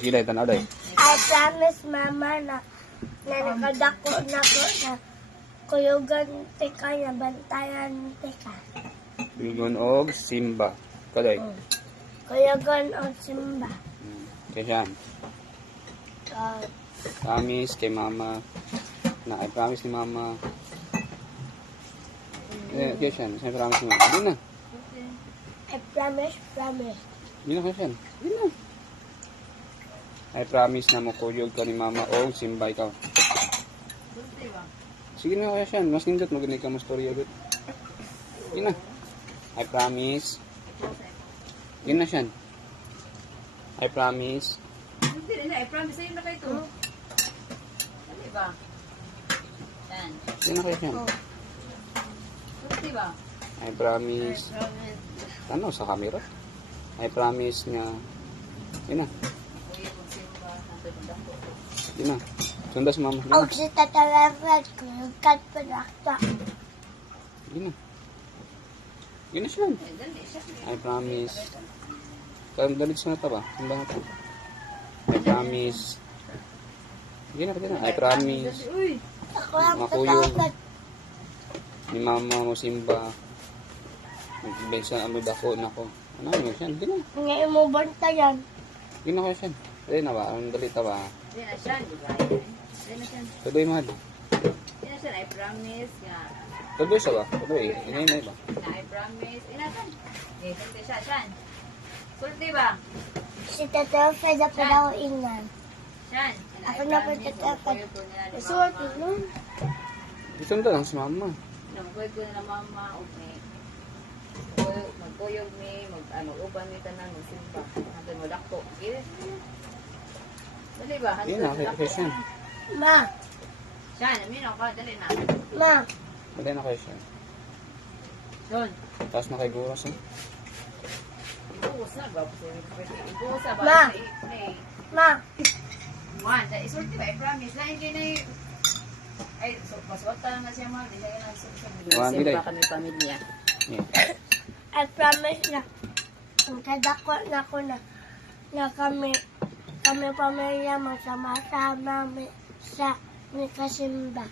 Gilay, tanaw day. I promise mama na nakadako na ko na kuyugan tika na bantayan tika. Yugon og Simba. Kaday. Kuyugan o simba. Kaya siyan. Promise kay mama. Na I promise ni mama. Kaya siyan. Saan promise ni mama? Di na. I promise. Di na kaya siyan. Di na. I promise na makuyog ka ni mama o Simba ikaw. Sige na kaya siyan. Mas nindot maganig ka mas storya agad. Di na. I promise. Di na siyan. I promise. Hindi na, I promise sa'yo na kayo ito. Hindi ba? Yan. Di na kaya siyan. Hindi ba? I promise. Ano sa camera? I promise nga. Di na. Di na. Sunda si mama. Di O na. si tatalafat kuyugan pinakta. Di na. Di na siyan. I promise. Dalit sa nata ba? Sunda nga po. I promise. Di na. I promise. Uy! Ako ang Makuyog. tatalafat. Ni mama mo Simba. Bensa amoy dako na ko. Ano yun siyan? Di na. Ngayon mo bantayan. Di na kaya siyan. Di na ba? Ang dalita ba? Hindi na siya, di ba? Hindi na siya. Tuloy mahal. Hindi na siya, I promise nga. Tuloy sa ba? Tuloy. Inay ba? Na I promise. Inasan? Eh, sulti siya, Shan. Sulti ba? Si tatalafat na pa daw ingan. Shan. Ako na po tatalafat. Sulti nun. Isunda lang si mama. Nagkuhay ko na mama, okay. Magkuyog mi, uban mi tanan, magsimba. Hanggang madako. Dali ba? Di na. Kaya siyan. Ma, Shan, amin ako, dali na. ma, Di na kaya siyan. Doon. Tapos na kay Guras eh. Ibuhos na ba? Ibuhos na ba? Ma. ma. Man, isulti ba? I promise na hindi na yung... Ay, so, maswata lang na siya mga. Hindi na yun ang sulti. Wan, Bilay. kami pamilya. Yeah. I promise na nakadako na ko na kami pamilya magsama-sama sa ni Kasimba.